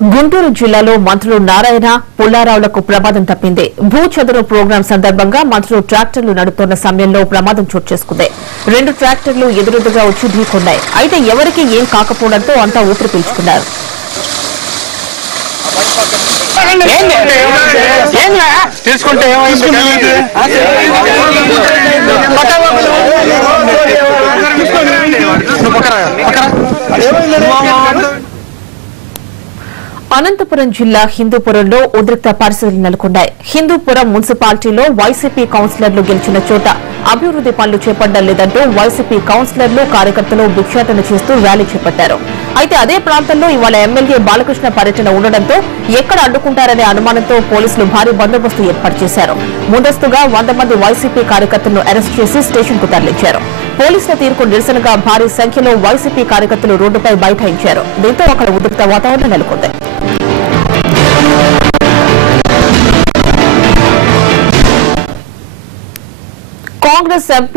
గుంటూరు జిల్లాలో మంత్రులు నారాయణ పుల్లారావులకు ప్రమాదం తప్పింది. భూ చదును ప్రోగ్రాం సందర్భంగా మంత్రులు ట్రాక్టర్లు నడుపుతున్న సమయంలో ప్రమాదం చోటు చేసుకుంది. 2 ట్రాక్టర్లు ఎదురెదురుగా వచ్చి ఢీకొన్నాయి. అయితే ఎవరికీ ఏం కాకపోవడంతో అంతా ఊపిరి పీల్చుకున్నారు. అనంతపురం జిల్లా హిందూపురంలో ఉద్రిక్త పరిస్థితులు నెలకొన్నాయి. హిందూపురం మున్సిపాలిటీలో వైసీపీ కౌన్సిలర్లు గెలిచిన చోట అభివృద్ది పనులు చేపట్టడం లేదంటూ వైసీపీ కౌన్సిలర్లు కార్యకర్తలు భిక్షాటన చేస్తూ ర్యాలీ చేపట్టారు. అయితే అదే ప్రాంతంలో ఇవాళ ఎమ్మెల్యే బాలకృష్ణ పర్యటన ఉండడంతో ఎక్కడ అడ్డుకుంటారనే అనుమానంతో పోలీసులు భారీ బందోబస్తు ఏర్పాటు చేశారు. ముందస్తుగా 100 మంది వైసీపీ కార్యకర్తలను అరెస్ట్ చేసి స్టేషన్ కు తరలించారు. పోలీసుల తీరుకు నిరసనగా భారీ సంఖ్యలో వైసీపీ కార్యకర్తలు రోడ్డుపై బైఠాయించారు. దీంతో అక్కడ ఉద్రిక్త వాతావరణం నెలకొంది. కాంగ్రెస్ ఎంపీ